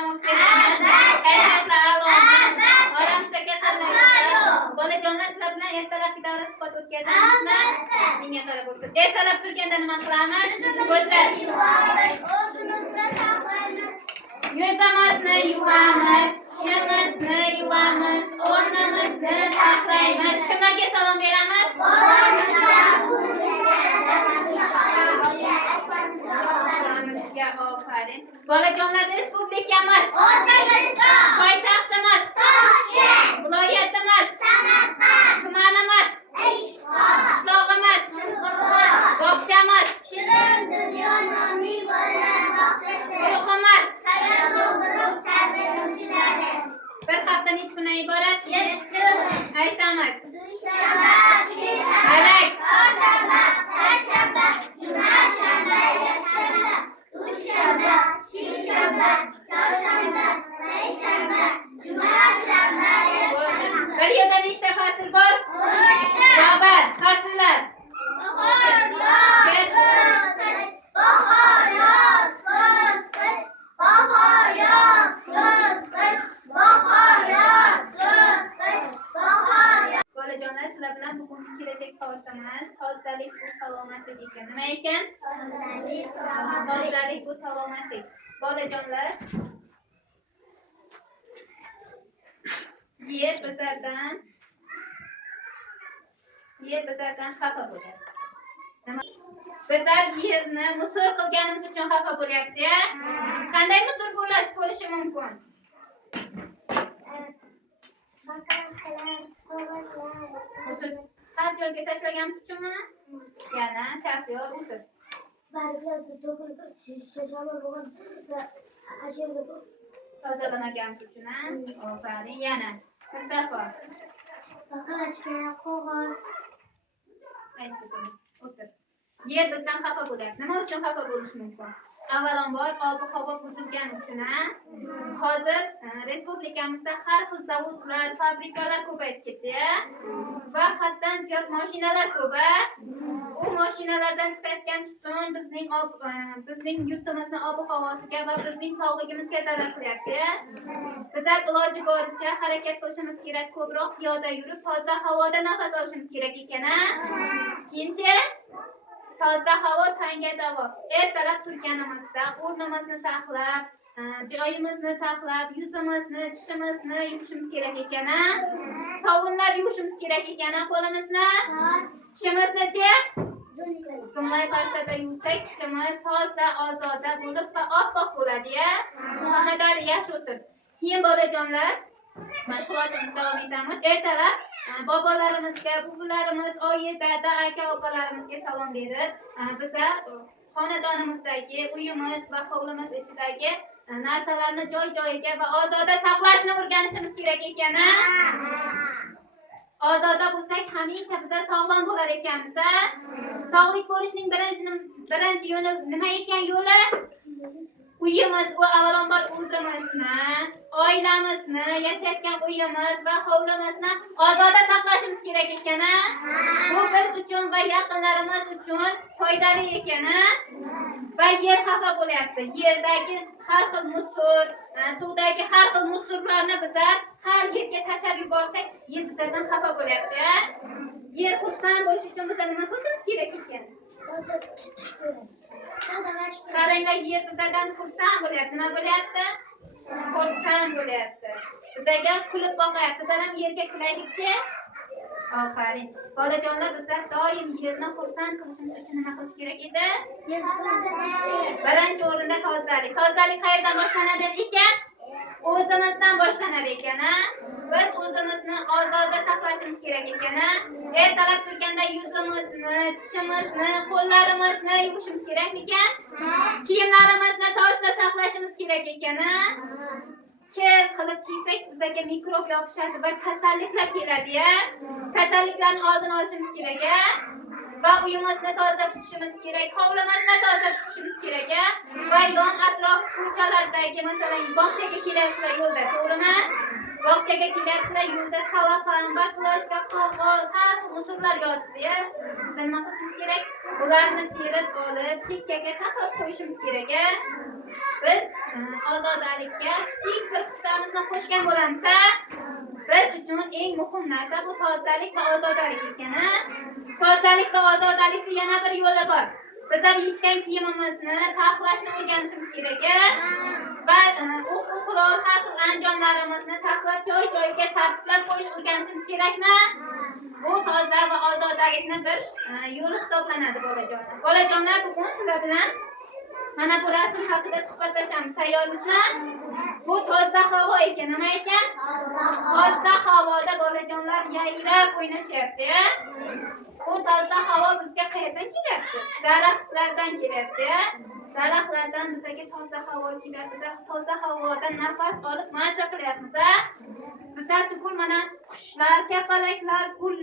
sog'lom o'tkazamiz. Kayfiyatlar a'lo. Oramizda kasallangan. Bolajonlar sizlar bilan ertalabki davra suhbat o'tkazamizmi? Menga qarab o'tir. Ertalab turganda nima qilamiz? Go'zal. Yuzimizni yuvamiz, tishimizni yuvamiz, o'rnimizni taxlaymiz. Kimlarga salom beramiz? Otamizga ofarin. Bolajonlar, respublikamiz O'zbekiston, poytaxtimiz Toshkent, viloyatimiz Samarqand, tumanimiz qishlog'imiz bog'chamiz Shirin dunyo nomli bolalar bog'chasi, guruhimiz bir hafta necha kundan iborat? 7 kun. Aytamiz. Dushanba, seshanba, chorshanba, payshanba, juma, shanba, yakshanba. Dushanba, seshanba, chorshanba, payshanba, juma, shanba, yakshanba. Bir yilda nechta fasl bor? 10 ta. Babar, fasllar. Bahor, yoz, qish. Bahor, yoz, qish. Bahor, yoz, qish. Bahor, yoz, qish. Bahor, yoz. Bolajonlar, sizlar bilan bugungi kelajak savotimiz tozalik bu salomatlik ekan. Nima ekan? Tozalik bu salomatlik. Bolajonlar, yer bizlardan xafa bo'ladi. Bizlar yerni musor qilganimiz uchun xafa bo'lyapti-ya. Qanday musor bo'lishi mumkin? Har joyga tashlaganimiz uchunmi? Yana Shahriyor o'tir. Tozalamaganimiz uchun, ha? Ofarin. Yana Mustafa. O'tir. Yer bizdan xafa bo'lyapti. Nima uchun xafa bo'lish mumkin? Avvalambor ob-havo buzilgani uchun, hozir respublikamizda har xil zavodlar, fabrikalar ko'payib ketdi, va haddan ziyod mashinalar ko'p. U mashinalardan chiqayotgan tutun bizning yurtimizning ob-havosiga va bizning sog'lig'imizga zarar qilyapti. Bizlar iloji boricha harakat qilishimiz kerak, ko'proq piyoda yurib, toza havoda nafas olishimiz kerak ekan. Ikkinchi, toza havo tanga davo. Ertalab turganimizda o'rnimizni taxlab, joyimizni taxlab, yuzimizni, tishimizni yuvishimiz kerak ekan. Sovunlab yuvishimiz kerak ekan qo'limizni. Tishimizni-chi? Zumlay pastada yuvsak, tishimiz toza, ozoda bo'lib va oppoq bo'ladi-ya. Xonadori yaxshi o'tir. Keyin bolajonlar, mashg'ulotimizni davom etamiz. Ertalab bobolarimizga, buvilarimiz, oyi, dada, aka, opalarimizga salom berib, bizlar xonadonimizdagi, uyimiz va hovlimiz ichidagi narsalarni joy-joyiga va ozoda saqlashni o'rganishimiz kerak ekan. Ozoda bo'lsak, hamisha bizlar sog'lom bo'lar ekanmiz. Sog'lik bo'lishning birinchi yo'li nima ekan yo'li? Uyimiz, bu avvalambor o'zimizni, oilamizni, yashayotgan uyimiz va hovlimizni ozoda saqlashimiz kerak ekan. Bu biz uchun va yaqinlarimiz uchun foydali ekan. Va yer xafa bo'lyapti. Yerdagi har xil musor, suvdagi har xil musorlarni bizlar har yerga tashlab yuborsak, yer bizlardan xafa bo'lyapti. Yer xursand bo'lish uchun bizlar nima qilishimiz kerak ekan? Qaranglar, yer bizlardan xursand bo'lyapti. Nima bo'lyapti? Xursand bo'lyapti. Bizlarga kulib boqyapti. Bizlar ham yerga kulaylikchi. Ofarin. Bolajonlar, bizlar doim yerni xursand qilishimiz uchun nima qilish kerak edi? Birinchi o'rinda tozalik. Tozalik qayerdan boshlanadi ekan? O'zimizdan boshlanar ekan. Biz o'zimizni ozoda saqlashimiz kerak ekan. Ertalab turganda yuzimizni, tishimizni, qo'llarimizni yuvishimiz kerak ekan. Kiyimlarimizni toza saqlashimiz kerak ekan. Kir qilib kiysak, bizga mikrob yopishadi va kasalliklar keladi-ya. Kasalliklarning oldini olishimiz kerak. Va uyimizni toza tutishimiz kerak, hovlimizni toza tutishimiz kerak. Va yon atrof ko'chalardagi, masalan, bog'chaga kelarsizlar yo'lda, to'g'rimi? Bog'chaga kelarsizlar, yo'lda salofan, baklashka, qog'oz, har xil musorlar yotibdi-ya. Biz nima qilishimiz kerak? Ularni terib olib, chekkaga taqib qo'yishimiz kerak. Biz ozodalikka kichik bir hissamizni qo'shgan bo'lamiz. Biz uchun eng muhim narsa bu tozalik va ozodalik ekan. Tozalik va ozodalikning yana bir yo'li bor. Bizlar yechgan kiyimimizni taxlashni o'rganishimiz kerak. Va o'quv qurol har xil anjomlarimizni taxlab joy-joyiga tartiblab qo'yish o'rganishimiz kerakmi? Bu toza va ozodalikni bir yo'li hisoblanadi bolajonlar. Bolajonlar, bugun sizlar bilan mana bu rasm haqida suhbatlashamiz. Tayyormizmi? Bu toza havo ekan. Nima ekan? Toza havoda bolajonlar yayrab o'ynashyapti. Bu toza havo bizga qayerdan kelyapti? Daraxtlardan kelyapti. Daraxtlardan bizga toza havo kelyapti. Biz toza havodan nafas olib mazza qilyapmiz. Bizlar bugun mana qushlar, kapalaklar, gullar